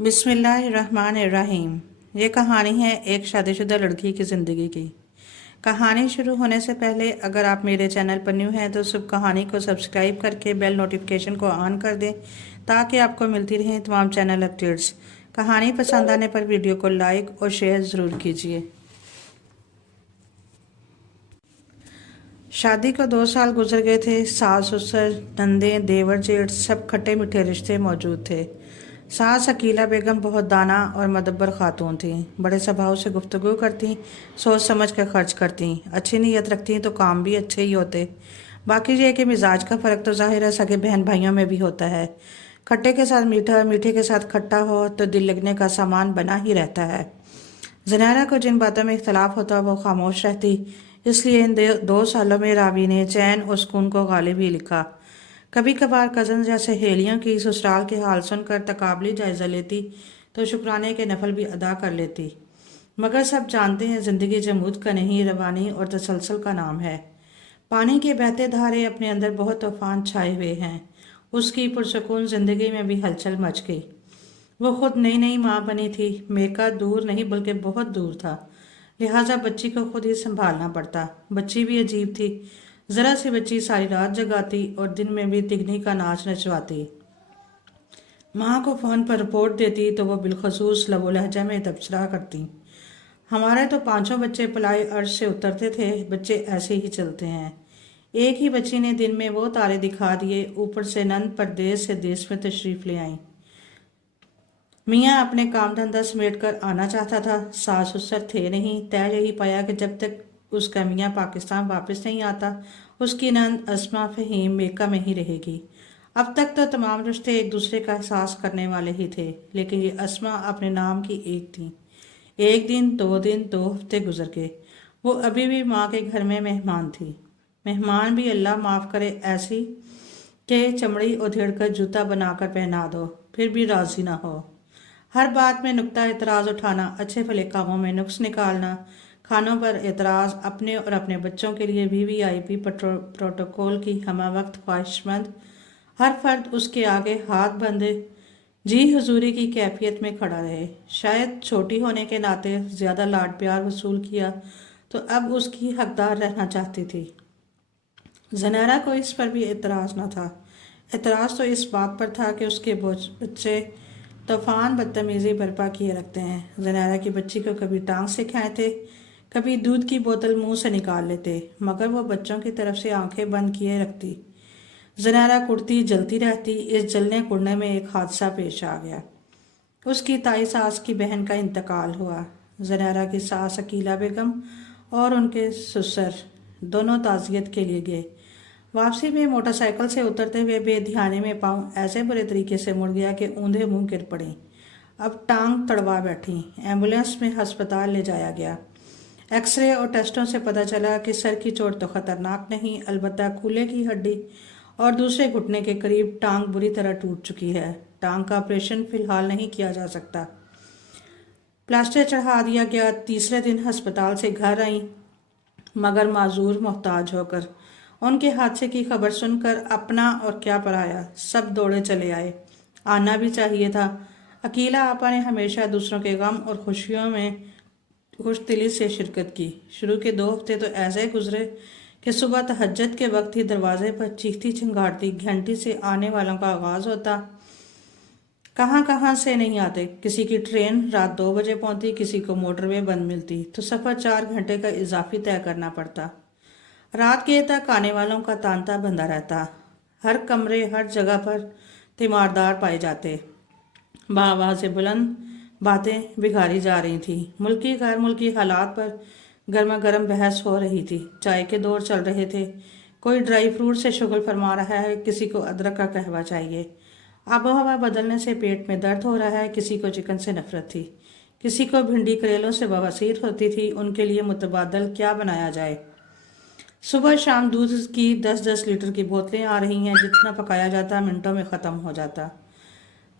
बिस्मिल्लाहिर्रहमानिर्रहीम। ये कहानी है एक शादीशुदा लड़की की ज़िंदगी की। कहानी शुरू होने से पहले अगर आप मेरे चैनल पर न्यू हैं तो सब कहानी को सब्सक्राइब करके बेल नोटिफिकेशन को ऑन कर दें ताकि आपको मिलती रहें तमाम चैनल अपडेट्स। कहानी पसंद आने पर वीडियो को लाइक और शेयर ज़रूर कीजिए। शादी को 2 साल गुजर गए थे। सास ससुर नंदे देवर जेठ सब खट्टे मीठे रिश्ते मौजूद थे। सास अकीला बेगम बहुत दाना और मदब्बर खातून थी। बड़े स्वभाव से गुफ्तगू करती, सोच समझ कर खर्च करती, अच्छी नीयत रखती तो काम भी अच्छे ही होते। बाकी ये कि मिजाज का फ़र्क तो ज़ाहिर है सगे बहन भाइयों में भी होता है। खट्टे के साथ मीठा, मीठे के साथ खट्टा हो तो दिल लगने का सामान बना ही रहता है। ज़नारा को जिन बातों में इख्तलाफ होता वो खामोश रहती, इसलिए इन 2 सालों में रावी ने चैन और सुकून को गालिब ही लिखा। कभी कभार कज़न या सहेलियों की ससुराल के हाल सुनकर तकाबली जायज़ा लेती तो शुक्राने के नफल भी अदा कर लेती। मगर सब जानते हैं ज़िंदगी जमूद का नहीं, रवानी और तसलसल का नाम है। पानी के बहते धारे अपने अंदर बहुत तूफान छाए हुए हैं। उसकी पुरसकून ज़िंदगी में भी हलचल मच गई। वो खुद नई नई माँ बनी थी। मेका दूर नहीं बल्कि बहुत दूर था, लिहाजा बच्ची को खुद ही संभालना पड़ता। बच्ची भी अजीब थी। ज़रा सी बच्ची सारी रात जगाती और दिन में भी तिगनी का नाच नचवाती। माँ को फ़ोन पर रिपोर्ट देती तो वो बिलखसूस लबो लहजा में तबसरा करती। हमारे तो 5 बच्चे पलाए अर्श से उतरते थे। बच्चे ऐसे ही चलते हैं। एक ही बच्ची ने दिन में वो तारे दिखा दिए, ऊपर से नंद परदेश से देश में तशरीफ़ ले आई। मियाँ अपने काम धंधा समेट कर आना चाहता था। सास ससुर थे नहीं। तय यही पाया कि जब तक उसका मियाँ पाकिस्तान वापस नहीं आता उसकी नंद अस्मा फ़हीम मेका में ही रहेगी। अब तक तो तमाम रिश्ते एक दूसरे का एहसास करने वाले ही थे, लेकिन ये अस्मा अपने नाम की एक थी। एक दिन, 2 दिन, 2 हफ्ते गुजर गए। वो अभी भी माँ के घर में मेहमान थी। मेहमान भी अल्लाह माफ़ करे ऐसी कि चमड़ी उधेड़ कर जूता बनाकर पहना दो फिर भी राज़ी ना हो। हर बात में नुक्ता एतराज़ उठाना, अच्छे भले कामों में नुक्स निकालना, खानों पर एतराज़, अपने और अपने बच्चों के लिए VVIP प्रोटोकॉल की हमा वक्त ख्वाहिशमंद। हर फर्द उसके आगे हाथ बंधे जी हुजूरी की कैफियत में खड़ा रहे। शायद छोटी होने के नाते ज़्यादा लाड प्यार वसूल किया तो अब उसकी हकदार रहना चाहती थी। ज़नारा को इस पर भी एतराज़ न था। एतराज़ तो इस बात पर था कि उसके बच्चे तूफ़ान बदतमीज़ी बर्पा किए रखते हैं। ज़नारा की बच्ची को कभी टांग से खाए थे, कभी दूध की बोतल मुंह से निकाल लेते, मगर वो बच्चों की तरफ से आंखें बंद किए रखती। ज़नारा कुड़ती जलती रहती। इस जलने कुड़ने में एक हादसा पेश आ गया। उसकी ताई सास की बहन का इंतकाल हुआ। ज़नारा की सास अकीला बेगम और उनके ससुर दोनों ताज़ियत के लिए गए। वापसी में मोटरसाइकिल से उतरते हुए बेध्यानी में पाँव ऐसे बुरे तरीके से मुड़ गया कि ऊंधे मुंह गिर पड़ी। अब टांग तड़वा बैठी। एम्बुलेंस में अस्पताल ले जाया गया। एक्सरे और टेस्टों से पता चला कि सर की चोट तो ख़तरनाक नहीं, अलबत्ता कूल्हे की हड्डी और दूसरे घुटने के करीब टांग बुरी तरह टूट चुकी है। टांग का ऑपरेशन फ़िलहाल नहीं किया जा सकता। प्लास्टर चढ़ा दिया गया। तीसरे दिन अस्पताल से घर आई, मगर माजूर मोहताज होकर। उनके हादसे की खबर सुनकर अपना और क्या पराया सब दौड़े चले आए। आना भी चाहिए था। अकीला आपा ने हमेशा दूसरों के गम और खुशियों में खुश दिली से शिरकत की। शुरू के 2 हफ्ते तो ऐसे गुजरे कि सुबह तहज्जुद के वक्त ही दरवाजे पर चीखती चिंगारती घंटी से आने वालों का आगाज़ होता। कहाँ कहाँ से नहीं आते। किसी की ट्रेन रात 2 बजे पहुंचती, किसी को मोटरवे बंद मिलती तो सफ़र 4 घंटे का इजाफी तय करना पड़ता। रात के तक आने वालों का तांता बंधा रहता। हर कमरे हर जगह पर तीमारदार पाए जाते। बाबा से बुलंद बातें बिगाड़ी जा रही थी। मुल्की गैर मुल्की हालात पर गर्मा गर्म बहस हो रही थी। चाय के दौर चल रहे थे। कोई ड्राई फ्रूट से शुगल फरमा रहा है, किसी को अदरक का कहवा चाहिए। आबो हवा बदलने से पेट में दर्द हो रहा है, किसी को चिकन से नफरत थी, किसी को भिंडी करेलों से बवासीर होती थी। उनके लिए मुतबादल क्या बनाया जाए। सुबह शाम दूध की 10-10 लीटर की बोतलें आ रही हैं। जितना पकाया जाता मिनटों में ख़त्म हो जाता।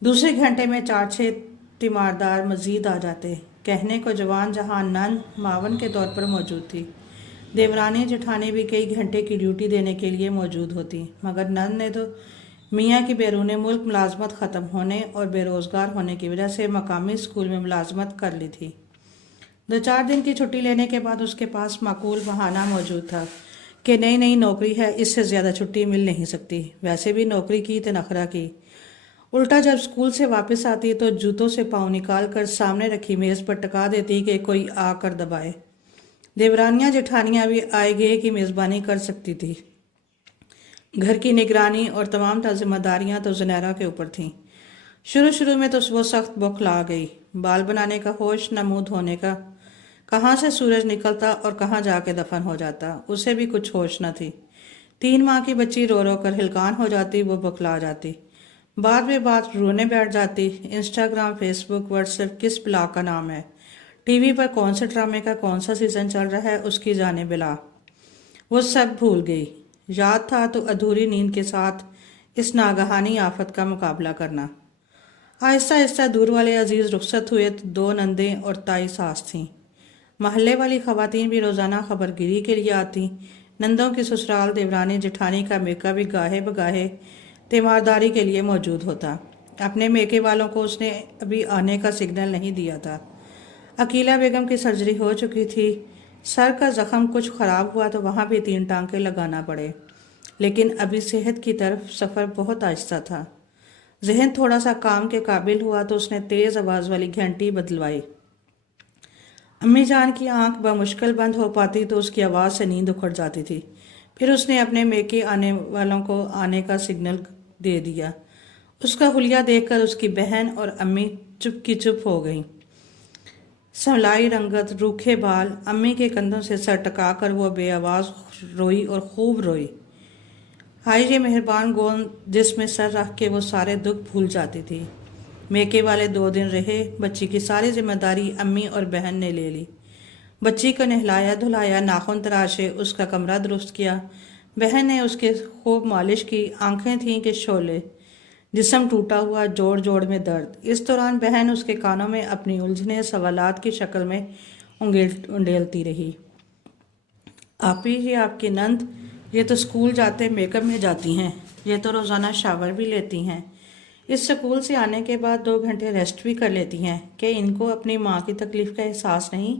दूसरे घंटे में 4-6 तीमारदार मजीद आ जाते। कहने को जवान जहां नंद मावन के तौर पर मौजूद थी। देवरानी जेठानी भी कई घंटे की ड्यूटी देने के लिए मौजूद होती, मगर नंद ने तो मियाँ की बैरून मुल्क मुलाजमत ख़त्म होने और बेरोज़गार होने की वजह से मकामी स्कूल में मुलाजमत कर ली थी। 2-4 दिन की छुट्टी लेने के बाद उसके पास माकूल बहाना मौजूद था कि नई नई नौकरी है, इससे ज़्यादा छुट्टी मिल नहीं सकती। वैसे भी नौकरी की तो नखरा की। उल्टा जब स्कूल से वापस आती तो जूतों से पाँव निकाल कर सामने रखी मेज़ पर टका देती कि कोई आकर दबाए। देवरानियाँ जेठानियाँ भी आए गए की मेज़बानी कर सकती थी। घर की निगरानी और तमाम जिम्मेदारियाँ तो ज़ुनैरा के ऊपर थीं। शुरू शुरू में तो वो सख्त बौखला गई। बाल बनाने का होश न मुँह धोने का। कहाँ से सूरज निकलता और कहाँ जाके दफन हो जाता, उसे भी कुछ होश न थी। 3 माह की बच्ची रो रो कर हिलकान हो जाती, वो बौखला जाती। बाद में बात रोने बैठ जाती। इंस्टाग्राम, फेसबुक, व्हाट्सएप किस ब्ला का नाम है, टीवी पर कौन से ड्रामे का कौन सा सीज़न चल रहा है, उसकी जाने बिला। वो सब भूल गई। याद था तो अधूरी नींद के साथ इस नागहानी आफत का मुकाबला करना। आहिस्ता आहिस्ता दूर वाले अजीज़ रुखसत हुए तो 2 नंदें और ताई सास थीं। महल्ले वाली खवातीन भी रोज़ाना खबरगिरी के लिए आती। नंदों की ससुराल देवरानी जेठानी का मेका भी गाहे बगाहे तीमारदारी के लिए मौजूद होता। अपने मेके वालों को उसने अभी आने का सिग्नल नहीं दिया था। अकीला बेगम की सर्जरी हो चुकी थी। सर का जख्म कुछ ख़राब हुआ तो वहाँ भी 3 टांके लगाना पड़े, लेकिन अभी सेहत की तरफ सफ़र बहुत आहिस्ता था। जहन थोड़ा सा काम के काबिल हुआ तो उसने तेज़ आवाज़ वाली घंटी बदलवाई। अम्मी जान की आंख बमुश्किल बंद हो पाती तो उसकी आवाज़ से नींद उखड़ जाती थी। फिर उसने अपने मेके आने वालों को आने का सिग्नल दे दिया। उसका हुलिया देखकर उसकी बहन और अम्मी चुप की चुप हो गईं। संवलाई रंगत, रूखे बाल, अम्मी के कंधों से सर टका कर वो बेआवाज़ रोई और खूब रोई। हाय ये मेहरबान गोंद जिसमें सर रख के वो सारे दुख भूल जाती थी। मेके वाले 2 दिन रहे। बच्ची की सारी जिम्मेदारी अम्मी और बहन ने ले ली। बच्ची को नहलाया धुलाया, नाखून तराशे, उसका कमरा दुरुस्त किया। बहन ने उसके खूब मालिश की। आंखें थीं कि शोले, जिस्म टूटा हुआ, जोड़ जोड़ में दर्द। इस दौरान बहन उसके कानों में अपनी उलझने सवालात की शक्ल में उंडेलती रही। आपी ये आपकी नंद, ये तो स्कूल जाते मेकअप में जाती हैं, ये तो रोज़ाना शावर भी लेती हैं, इस स्कूल से आने के बाद 2 घंटे रेस्ट भी कर लेती हैं। कि इनको अपनी माँ की तकलीफ़ का एहसास नहीं?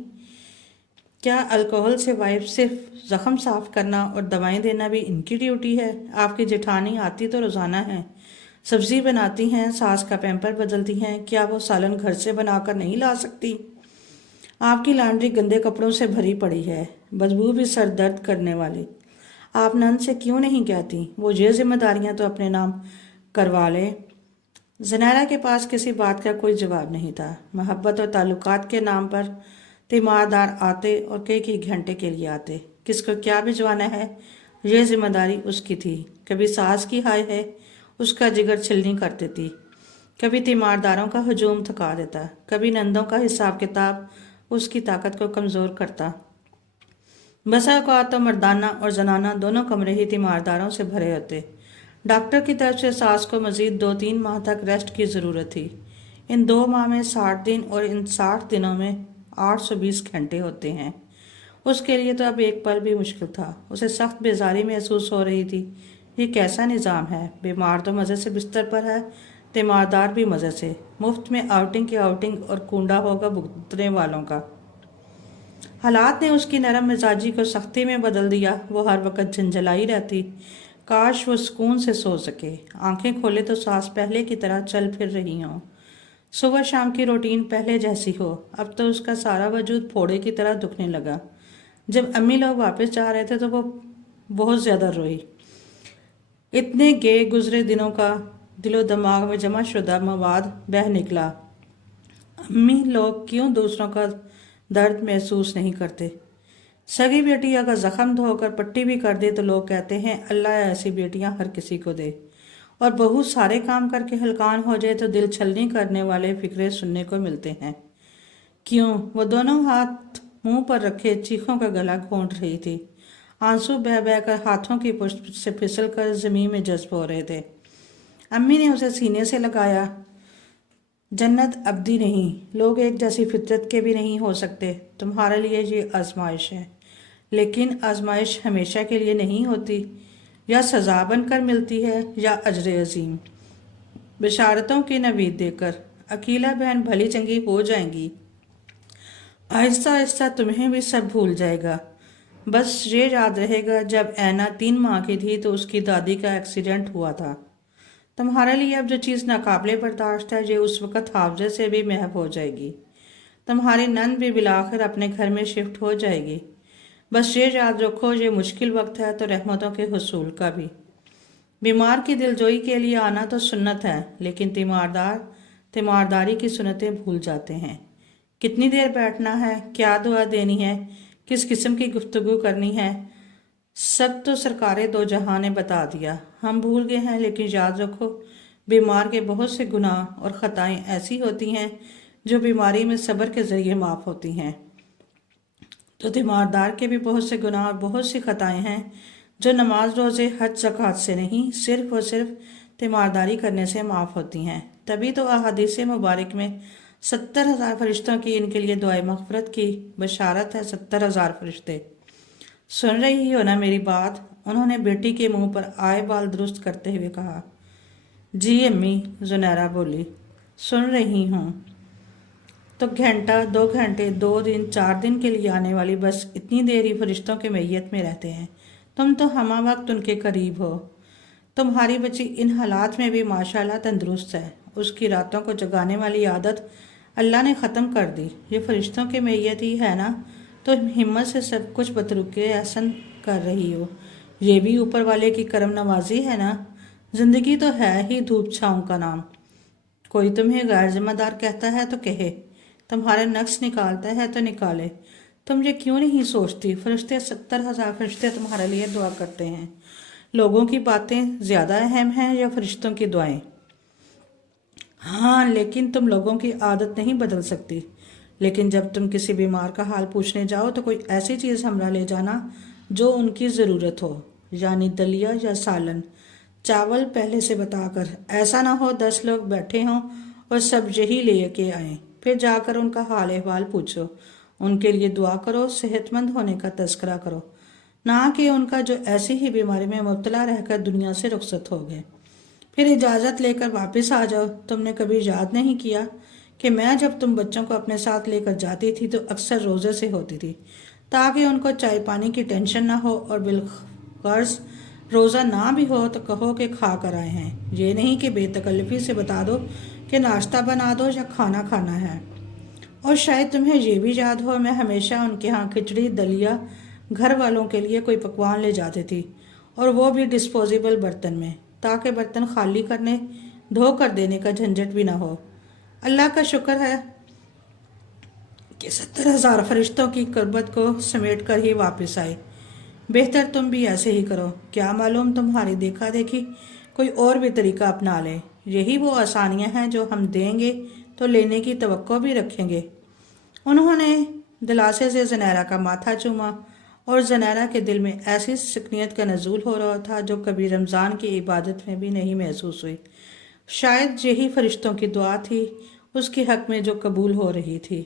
क्या अल्कोहल से वाइफ सिर्फ ज़ख़म साफ़ करना और दवाएं देना भी इनकी ड्यूटी है? आपकी जेठानी आती तो रोज़ाना है, सब्ज़ी बनाती हैं, सास का पैम्पर बदलती हैं, क्या वो सालन घर से बनाकर नहीं ला सकती? आपकी लॉन्ड्री गंदे कपड़ों से भरी पड़ी है, बदबू भी सर दर्द करने वाली। आप नंद से क्यों नहीं कहती वो ये जिम्मेदारियां तो अपने नाम करवा ले? ज़नैरा के पास किसी बात का कोई जवाब नहीं था। मोहब्बत और ताल्लुकात के नाम पर तीमारदार आते और कई घंटे के लिए आते। किसको क्या भिजवाना है, ये जिम्मेदारी उसकी थी। कभी सास की हाय है उसका जिगर छिलनी कर देती, कभी तीमारदारों का हजूम थका देता, कभी नंदों का हिसाब किताब उसकी ताकत को कमज़ोर करता। बसा औक़ात तो मर्दाना और जनाना दोनों कमरे ही तीमारदारों से भरे होते। डॉक्टर की तरफ से सास को मज़ीद 2-3 माह तक रेस्ट की ज़रूरत थी। इन 2 माह में 60 दिन और इन 60 दिनों में 820 घंटे होते हैं। उसके लिए तो अब एक पल भी मुश्किल था। उसे सख्त बेजारी महसूस हो रही थी। ये कैसा निज़ाम है? बीमार तो मज़े से बिस्तर पर है, तीमारदार भी मज़े से। मुफ्त में आउटिंग की आउटिंग और कूंडा होगा भुगतने वालों का। हालात ने उसकी नरम मिजाजी को सख्ती में बदल दिया। वो हर वक्त झंझलाई रहती। काश वो सुकून से सो सके। आंखें खोले तो सास पहले की तरह चल फिर रही हों। सुबह शाम की रूटीन पहले जैसी हो। अब तो उसका सारा वजूद फोड़े की तरह दुखने लगा। जब अम्मी लोग वापस जा रहे थे तो वो बहुत ज़्यादा रोई। इतने गए गुजरे दिनों का दिलो दिमाग में जमा शुदा मवाद बह निकला। अम्मी लोग क्यों दूसरों का दर्द महसूस नहीं करते? सगी बेटी अगर ज़ख़म धोकर पट्टी भी कर दे तो लोग कहते हैं अल्लाह ऐसी बेटियां हर किसी को दे। और बहुत सारे काम करके हलकान हो जाए तो दिल छलनी करने वाले फिक्रे सुनने को मिलते हैं। क्यों? वो दोनों हाथ मुंह पर रखे चीखों का गला घोंट रही थी। आंसू बह बह कर हाथों की पुष्ट से फिसल कर ज़मीन में जज्ब हो रहे थे। अम्मी ने उसे सीने से लगाया। जन्नत अब्दी नहीं, लोग एक जैसी फितरत के भी नहीं हो सकते। तुम्हारे लिए ये आजमाइश है, लेकिन आजमाइश हमेशा के लिए नहीं होती। या सज़ा बन कर मिलती है या अजर अजीम। बशारतों की नवीद देकर अकीला बहन भली चंगी हो जाएंगी। आहिस्ता आहिस्ता तुम्हें भी सब भूल जाएगा। बस ये याद रहेगा जब ऐना 3 माह की थी तो उसकी दादी का एक्सीडेंट हुआ था। तुम्हारे लिए अब जो चीज़ नाकाबिले बर्दाश्त है ये उस वक़्त हावजे से भी महव हो जाएगी। तुम्हारी नंद भी बिलाखिर अपने घर में शिफ्ट हो जाएगी। बस ये याद रखो ये मुश्किल वक्त है तो रहमतों के हुसूल का भी। बीमार की दिलजोई के लिए आना तो सुन्नत है, लेकिन तीमारदारी की सुन्नतें भूल जाते हैं। कितनी देर बैठना है, क्या दुआ देनी है, किस किस्म की गुफ्तगू करनी है, सब तो सरकारे दो जहां ने बता दिया। हम भूल गए हैं, लेकिन याद रखो बीमार के बहुत से गुनाह और ख़ताएं ऐसी होती हैं जो बीमारी में सब्र के ज़रिए माफ़ होती हैं। तो तीमारदार के भी बहुत से गुनाह और बहुत सी ख़ताएं हैं जो नमाज रोज़े हज ज़कात से नहीं, सिर्फ और सिर्फ तीमारदारी करने से माफ़ होती हैं। तभी तो अहादीस मुबारक में 70,000 फरिश्तों की इनके लिए दुआए मग़फ़िरत की बशारत है। 70,000 फरिश्ते। सुन रही हो ना मेरी बात? उन्होंने बेटी के मुंह पर आए बाल दुरुस्त करते हुए कहा। जी अम्मी, जुनैरा बोली, सुन रही हूँ। तो घंटा, 2 घंटे, 2 दिन, 4 दिन के लिए आने वाली बस इतनी देर ही फरिश्तों के मैयत में रहते हैं। तुम तो हमा वक्त उनके करीब हो। तुम्हारी बच्ची इन हालात में भी माशाल्लाह तंदुरुस्त है। उसकी रातों को जगाने वाली आदत अल्लाह ने ख़त्म कर दी। ये फरिश्तों के मैयत ही है ना, तो हिम्मत से सब कुछ बतरुके एहसन कर रही हो। ये भी ऊपर वाले की करम नवाजी है ना। जिंदगी तो है ही धूप छाँव का नाम। कोई तुम्हें गैर जिम्मेदार कहता है तो कहे, तुम्हारे नक्श निकालता है तो निकाले। तुम ये क्यों नहीं सोचती? फरिश्ते 70,000 फरिश्ते तुम्हारे लिए दुआ करते हैं। लोगों की बातें ज़्यादा अहम हैं या फरिश्तों की दुआएं? हाँ, लेकिन तुम लोगों की आदत नहीं बदल सकती। लेकिन जब तुम किसी बीमार का हाल पूछने जाओ तो कोई ऐसी चीज़ हमरा ले जाना जो उनकी ज़रूरत हो, यानी दलिया या सालन, चावल पहले से बताकर। ऐसा ना हो 10 लोग बैठे हों और सब यही ले के आए। फिर जाकर उनका हाल अहवाल पूछो, उनके लिए दुआ करो, सेहतमंद होने का तज़किरा करो, ना कि उनका जो ऐसी ही बीमारी में मुब्तला रहकर दुनिया से रुखसत हो गए। फिर इजाज़त लेकर वापस आ जाओ। तुमने कभी याद नहीं किया कि मैं जब तुम बच्चों को अपने साथ लेकर जाती थी तो अक्सर रोज़े से होती थी, ताकि उनको चाय पानी की टेंशन ना हो, और बिलखर्ज रोज़ा ना भी हो तो कहो कि खा कर आए हैं। ये नहीं कि बेतकल्लफ़ी से बता दो कि नाश्ता बना दो या खाना खाना है। और शायद तुम्हें ये भी याद हो, मैं हमेशा उनके यहाँ खिचड़ी, दलिया, घर वालों के लिए कोई पकवान ले जाती थी, और वो भी डिस्पोजेबल बर्तन में, ताकि बर्तन खाली करने, धो कर देने का झंझट भी ना हो। अल्लाह का शुक्र है कि 70,000 फरिश्तों की कुर्बत को समेट कर ही वापस आए। बेहतर तुम भी ऐसे ही करो। क्या मालूम तुम्हारी देखा देखी कोई और भी तरीका अपना ले। यही वो आसानियां हैं जो हम देंगे तो लेने की तवक्को भी रखेंगे। उन्होंने दिलासे से ज़नैरा का माथा चूमा, और ज़नैरा के दिल में ऐसी सुकूनियत का नज़ूल हो रहा था जो कभी रमज़ान की इबादत में भी नहीं महसूस हुई। शायद यही फरिश्तों की दुआ थी उसके हक में जो कबूल हो रही थी।